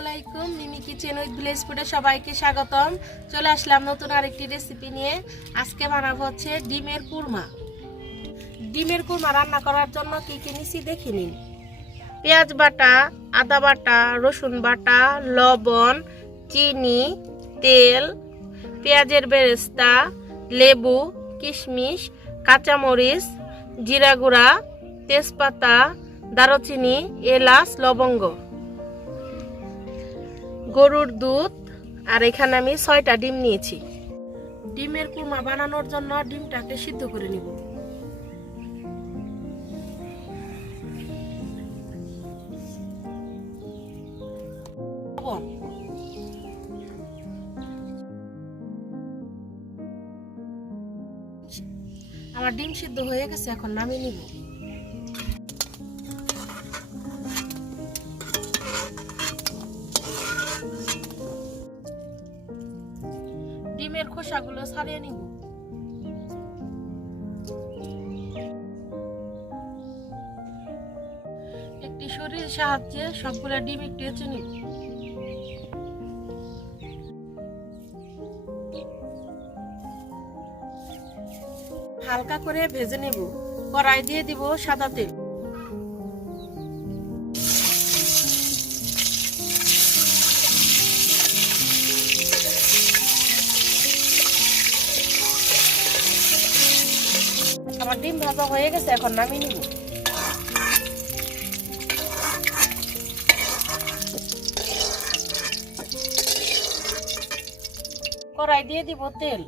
আলাইকুম, মিমি kitchen with ফুডে সবাইকে স্বাগতম। চলে আসলাম নতুন আরেকটি রেসিপি নিয়ে। আজকে বানাবো হচ্ছে ডিমের কুরমা। ডিমের কুরমা রান্না করার জন্য কি কি নিছি দেখে নিন। পেঁয়াজ বাটা, আদা বাটা, রসুন বাটা, লবণ, চিনি, তেল, পেঁয়াজের বেরেস্তা, লেবু, কিশমিশ, কাঁচামরিচ, জিরা গুঁড়া, তেজপাতা, দারুচিনি, এলাচ, লবঙ্গ। গরুর দুধ, আর এখানে আমি ছয়টা ডিম নিয়েছি। ডিমের কুরমা বানানোর জন্য ডিমটাকে সিদ্ধ করে নিব। আমার ডিম সিদ্ধ হয়ে গেছে, এখন নামিয়ে নিব। ডিমের খোসাগুলো ছাড়িয়ে নিব। একটি শরীর সাহায্যে সবগুলো ডিম একটু এঁচে নিব। হালকা করে ভেজে নেব। কড়াই দিয়ে দিব সাদা তেল। আমার ডিম ভাজা হয়ে গেছে এখন নামিয়ে নিব। কড়াই দিয়ে দিব তেল।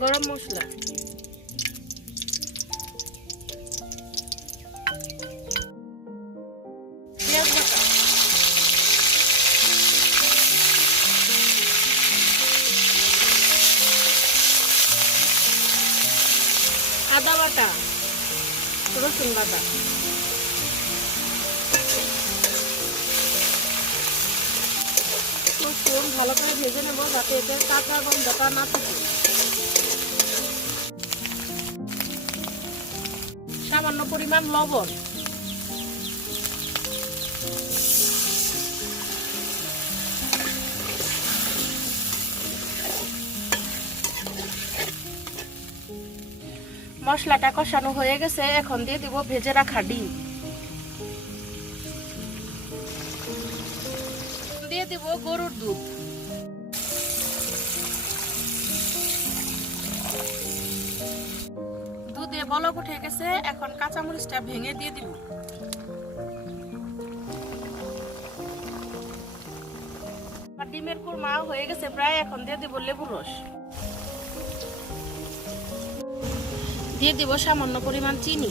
গরম মশলা। আদা বাটা। রসুন বাটা। রসুন ভালো করে ভেজে নেব যাতে এতে কাঁচা গন্ধটা না থাকে। সামান্য পরিমাণ লবণ। মশলাটা কষানো হয়ে গেছে, এখন দিয়ে দিব ভেজে রাখা ডিম। দিয়ে দিব গরুর দুধ। দুধে বলক উঠে গেছে, এখন কাঁচামরিচটা ভেঙে দিয়ে দিব। ডিমের কুরমা হয়ে গেছে প্রায়, এখন দিয়ে দিব লেবুর রস। দিয়ে দিব সামান্য পরিমাণ চিনি।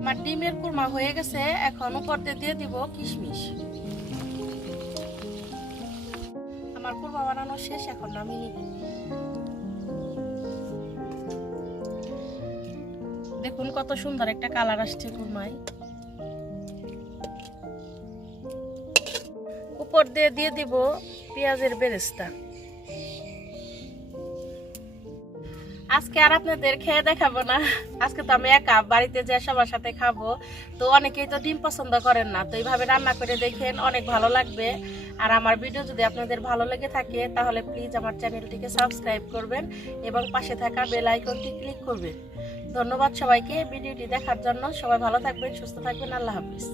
আমার ডিমের কুরমা হয়ে গেছে, এখন উপর দিয়ে দিব কিশমিশ। আমার কুরমা বানানো শেষ, এখন নিব দেখুন কত সুন্দর একটা কালার আসছে কুরমায়। উপর দিয়ে দিয়ে দিব পেঁয়াজের বেরেস্তা। আজকে আর আপনাদের খেয়ে দেখাবো না। আজকে তো আমি একা বাড়িতে যে সবার সাথে খাব, তো অনেকেই তো ডিম পছন্দ করেন না। তো এইভাবে রান্না করে দেখেন অনেক ভালো লাগবে। আর আমার ভিডিও যদি আপনাদের ভালো লেগে থাকে, তাহলে প্লিজ আমার চ্যানেলটিকে সাবস্ক্রাইব করবেন এবং পাশে থাকা বেল আইকনটি ক্লিক করবেন। ধন্যবাদ সবাইকে ভিডিওটি দেখার জন্য। সবাই ভালো থাকবেন, সুস্থ থাকবেন। আল্লাহ হাফিজ।